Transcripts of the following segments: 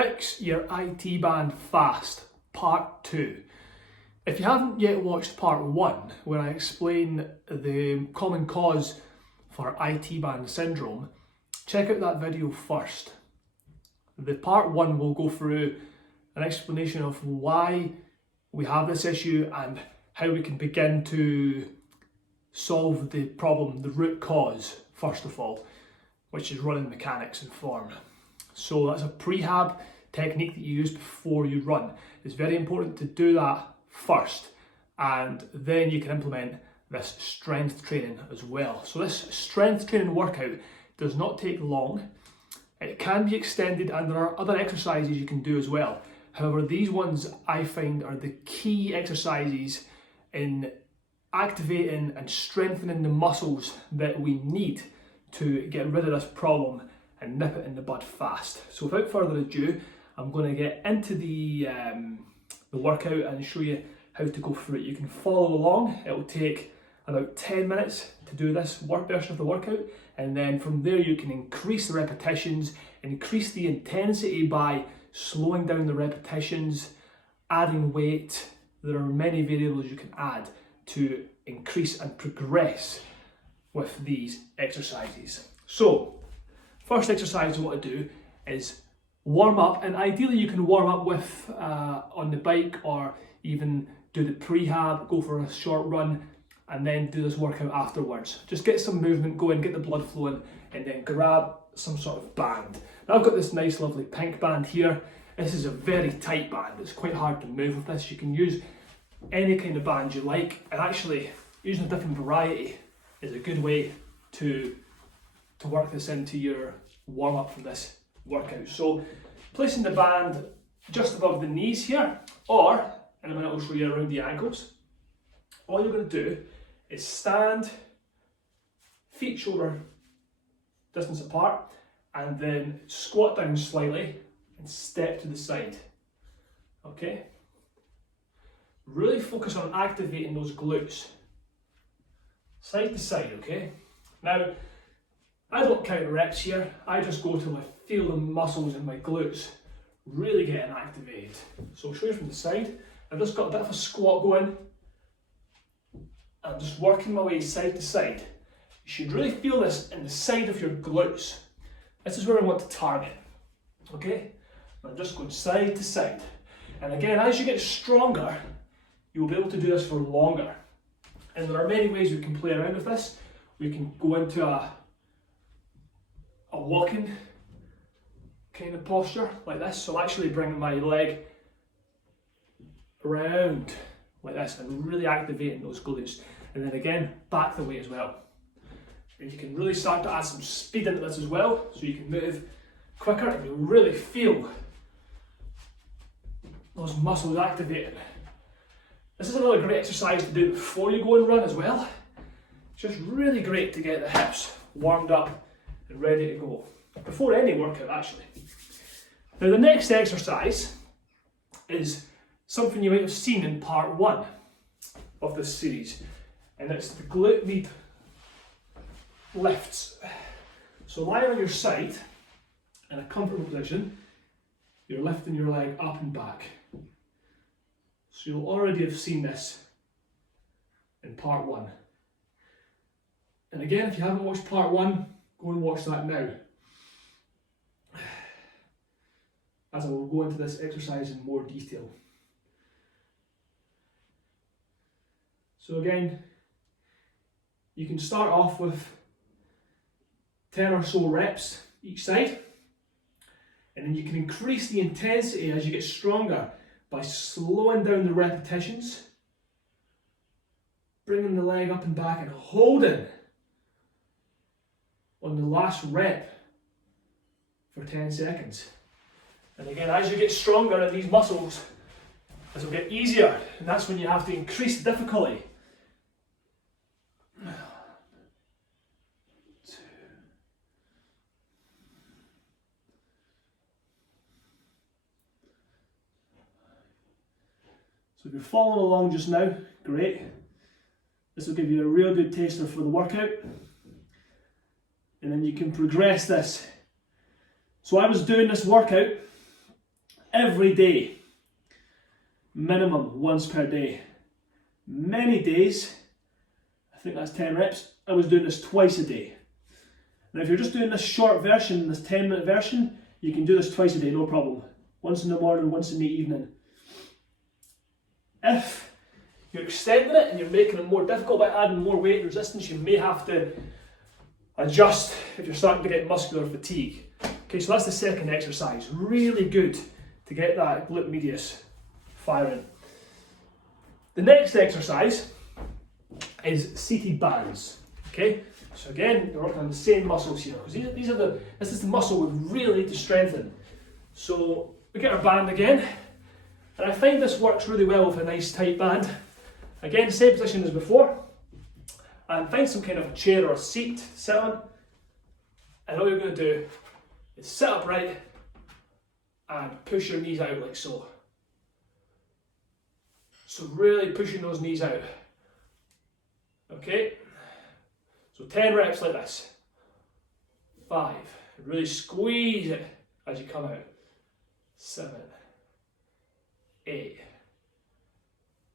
Fix your IT band fast, part 2. If you haven't yet watched part 1, where I explain the common cause for IT band syndrome, check out that video first. The part 1 will go through an explanation of why we have this issue and how we can begin to solve the problem, the root cause, first of all, which is running mechanics and form. So that's a prehab technique that you use before you run. It's very important to do that first, and then you can implement this strength training as well. So this strength training workout does not take long. It can be extended, and there are other exercises you can do as well. However, these ones I find are the key exercises in activating and strengthening the muscles that we need to get rid of this problem and nip it in the bud fast. So without further ado, I'm going to get into the workout and show you how to go through it. You can follow along. It will take about 10 minutes to do this version of the workout, and then from there you can increase the repetitions, increase the intensity by slowing down the repetitions, adding weight. There are many variables you can add to increase and progress with these exercises. So, first exercise you want to do is warm up, and ideally you can warm up with on the bike, or even do the prehab, go for a short run, and then do this workout afterwards. Just get some movement going, get the blood flowing, and then grab some sort of band. Now I've got this nice lovely pink band here. This is a very tight band. It's quite hard to move with this. You can use any kind of band you like, and actually using a different variety is a good way to work this into your warm up for this workout. So placing the band just above the knees here, or in a minute I'll show you around the ankles. All you're going to do is stand feet shoulder distance apart, and then squat down slightly and step to the side. Okay? Really focus on activating those glutes. Side to side, okay? Now, I don't count reps here. I just go till I feel the muscles in my glutes really getting activated. So I'll show you from the side. I've just got a bit of a squat going. I'm just working my way side to side. You should really feel this in the side of your glutes. This is where I want to target. Okay? I'm just going side to side. And again, as you get stronger, you will be able to do this for longer. And there are many ways we can play around with this. We can go into a walking kind of posture like this. So I'll actually bring my leg around like this and really activating those glutes. And then again, back the way as well. And you can really start to add some speed into this as well, so you can move quicker and you'll really feel those muscles activated. This is another great exercise to do before you go and run as well. It's just really great to get the hips warmed up and ready to go. Before any workout, actually. Now the next exercise is something you might have seen in part 1 of this series, and it's the glute med lifts. So lying on your side in a comfortable position, you're lifting your leg up and back. So you'll already have seen this in part 1. And again, if you haven't watched part 1, go and watch that now, as I will go into this exercise in more detail. So again, you can start off with 10 or so reps each side, and then you can increase the intensity as you get stronger by slowing down the repetitions, bringing the leg up and back and holding on the last rep for 10 seconds. And again, as you get stronger in these muscles, this will get easier, and that's when you have to increase the difficulty. So if you're following along just now, great. This will give you a real good taster for the workout. And then you can progress this. So I was doing this workout every day. Minimum once per day. Many days, I think that's 10 reps, I was doing this twice a day. Now if you're just doing this short version, this 10-minute version, you can do this twice a day, no problem. Once in the morning, once in the evening. If you're extending it and you're making it more difficult by adding more weight and resistance, you may have to adjust if you're starting to get muscular fatigue. Okay, so that's the second exercise. Really good to get that glute medius firing. The next exercise is seated bands. Okay, so again, you're working on the same muscles here because this is the muscle we really need to strengthen. So we get our band again, and I find this works really well with a nice tight band. Again, same position as before, and find some kind of a chair or a seat to sit on, and all you're going to do is sit upright and push your knees out like so. So really pushing those knees out. Okay, so 10 reps like this. 5, really squeeze it as you come out. 7, 8,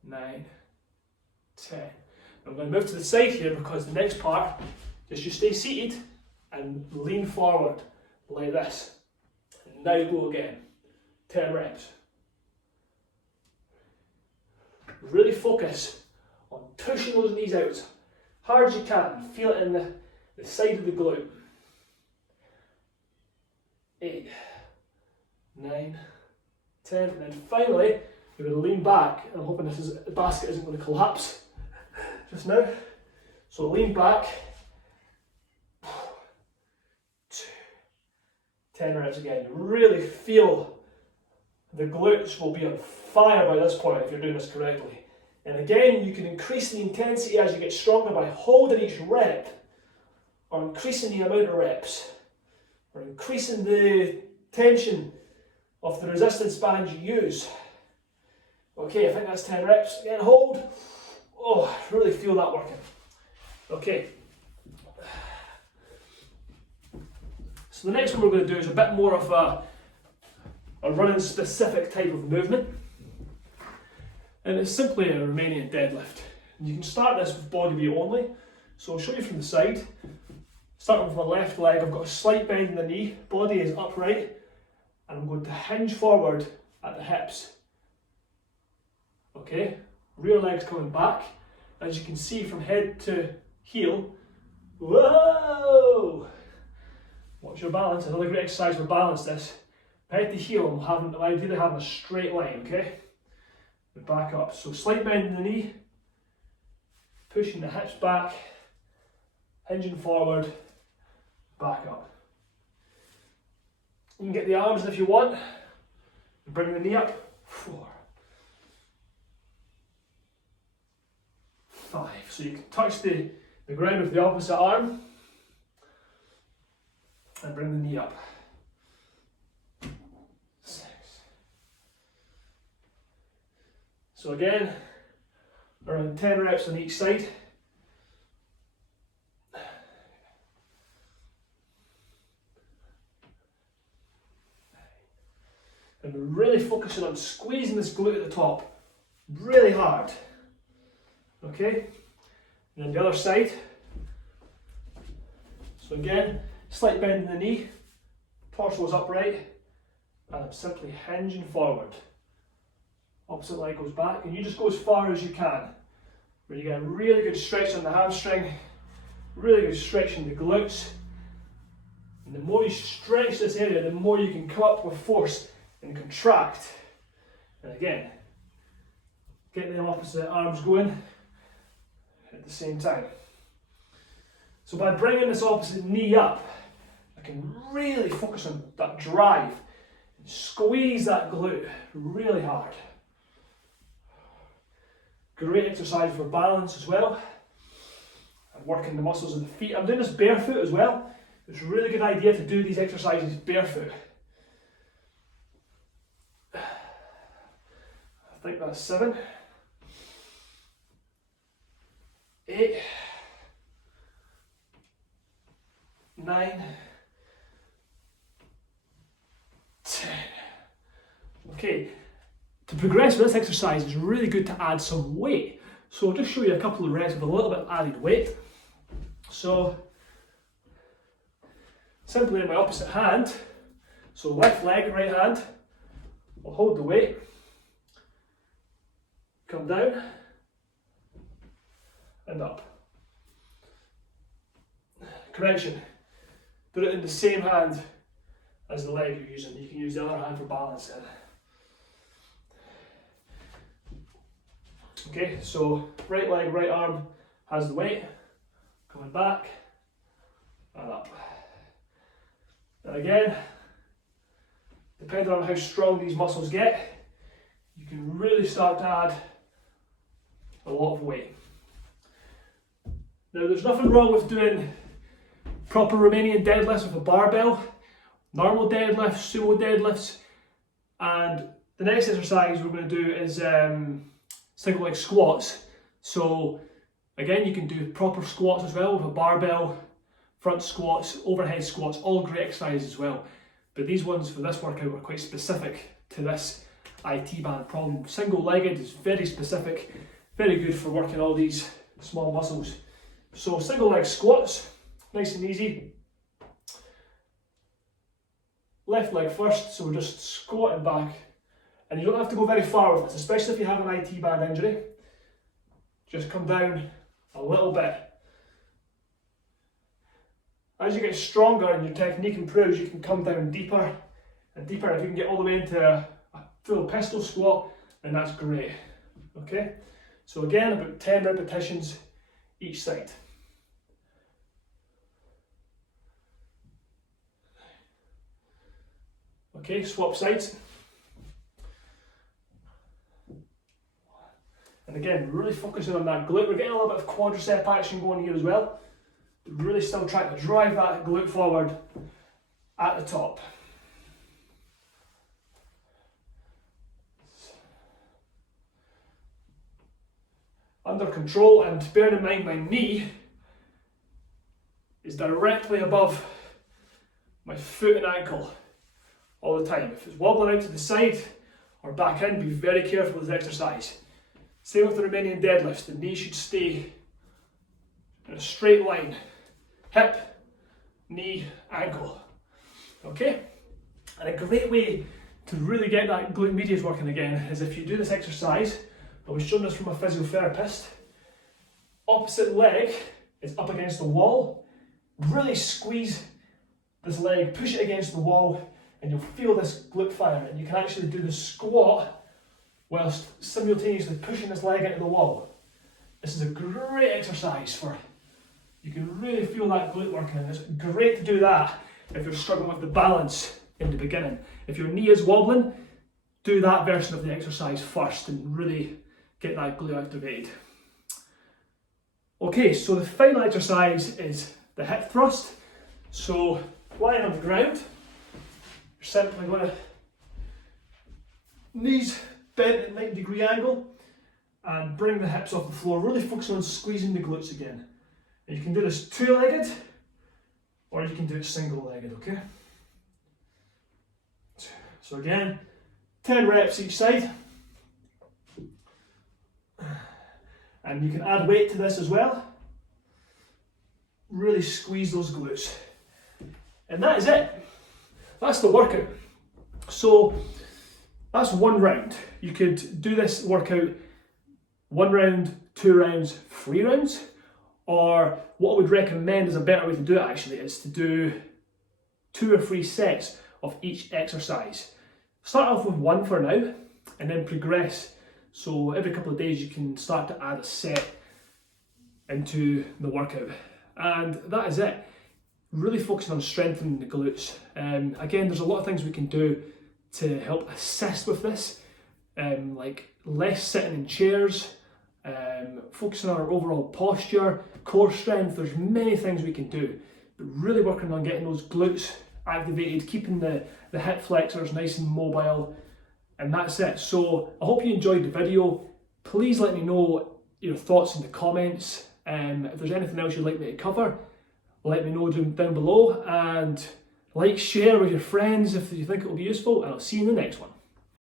9, 10. I'm going to move to the side here because the next part is you stay seated and lean forward like this. And now go again. 10 reps. Really focus on pushing those knees out as hard as you can. Feel it in the side of the glute. 8, 9, 10, and then finally you're going to lean back. And I'm hoping the basket isn't going to collapse just now. So lean back. 2, 10 reps again. Really feel the glutes will be on fire by this point if you're doing this correctly. And again, you can increase the intensity as you get stronger by holding each rep, or increasing the amount of reps, or increasing the tension of the resistance band you use. Okay, I think that's 10 reps. Again, hold. Oh, really feel that working. Okay. So the next one we're going to do is a bit more of a running specific type of movement. And it's simply a Romanian deadlift. And you can start this with body view only. So I'll show you from the side. Starting with my left leg, I've got a slight bend in the knee, body is upright, and I'm going to hinge forward at the hips. Okay, rear leg's coming back. As you can see from head to heel, whoa! Watch your balance, another great exercise for balance this. Head to heel, I'm ideally having a straight line, okay? Back up, so slight bend in the knee, pushing the hips back, hinging forward, back up. You can get the arms in if you want, bring the knee up, 4, 5, so you can touch the ground with the opposite arm, and bring the knee up. 6. So again, around 10 reps on each side. And we're really focusing on squeezing this glute at the top really hard. Okay? And then the other side. So again, slight bend in the knee, torso is upright, and I'm simply hinging forward. Opposite leg goes back, and you just go as far as you can. Where you get a really good stretch on the hamstring, really good stretch in the glutes. And the more you stretch this area, the more you can come up with force and contract. And again, get the opposite arms going at the same time. So by bringing this opposite knee up, I can really focus on that drive and squeeze that glute really hard. Great exercise for balance as well. I'm working the muscles of the feet. I'm doing this barefoot as well. It's a really good idea to do these exercises barefoot. I think that's 7, 8, 9, 10. Okay, to progress with this exercise, it's really good to add some weight. So I'll just show you a couple of reps with a little bit of added weight. So, simply in my opposite hand, so left leg, right hand, I'll hold the weight, come down, and up. Correction, put it in the same hand as the leg you're using. You can use the other hand for balance then. Okay, so right leg, right arm has the weight, coming back and up. And again, depending on how strong these muscles get, you can really start to add a lot of weight. Now there's nothing wrong with doing proper Romanian deadlifts with a barbell, normal deadlifts, sumo deadlifts, and the next exercise we're going to do is single leg squats. So again, you can do proper squats as well with a barbell, front squats, overhead squats, all great exercises as well. But these ones for this workout were quite specific to this IT band problem. Single legged is very specific, very good for working all these small muscles. So single leg squats, nice and easy. Left leg first, so we're just squatting back. And you don't have to go very far with this, especially if you have an IT band injury. Just come down a little bit. As you get stronger and your technique improves, you can come down deeper and deeper. If you can get all the way into a full pistol squat, then that's great. Okay? So again, about 10 repetitions each side. Okay, swap sides. And again, really focusing on that glute. We're getting a little bit of quadricep action going here as well. But really still trying to drive that glute forward at the top. Under control, and bearing in mind my knee is directly above my foot and ankle all the time. If it's wobbling out to the side or back in, be very careful with this exercise. Same with the Romanian deadlift, the knee should stay in a straight line. Hip, knee, ankle. Okay? And a great way to really get that glute medius working again is if you do this exercise. I was shown this from a physiotherapist. Opposite leg is up against the wall. Really squeeze this leg, push it against the wall, and you'll feel this glute fire. And you can actually do the squat whilst simultaneously pushing this leg into the wall. This is a great exercise for, you can really feel that glute working, and it's great to do that if you're struggling with the balance in the beginning. If your knee is wobbling, do that version of the exercise first and really get that glute activated. Okay, so the final exercise is the hip thrust. So lying on the ground, you're simply going to knees bent at 90-degree angle and bring the hips off the floor, really focusing on squeezing the glutes again. And you can do this two-legged or you can do it single-legged, okay? So again, 10 reps each side. And you can add weight to this as well. Really squeeze those glutes. And that is it. That's the workout. So that's one round. You could do this workout 1 round, 2 rounds, 3 rounds. Or what I would recommend is a better way to do it actually is to do 2 or 3 sets of each exercise. Start off with 1 for now and then progress. So every couple of days you can start to add a set into the workout. And that is it. Really focusing on strengthening the glutes. Again, there's a lot of things we can do to help assist with this, like less sitting in chairs, focusing on our overall posture, core strength. There's many things we can do, but really working on getting those glutes activated, keeping the hip flexors nice and mobile, and that's it. So I hope you enjoyed the video. Please let me know your thoughts in the comments. If there's anything else you'd like me to cover, let me know down below, and like, share with your friends if you think it will be useful, and I'll see you in the next one.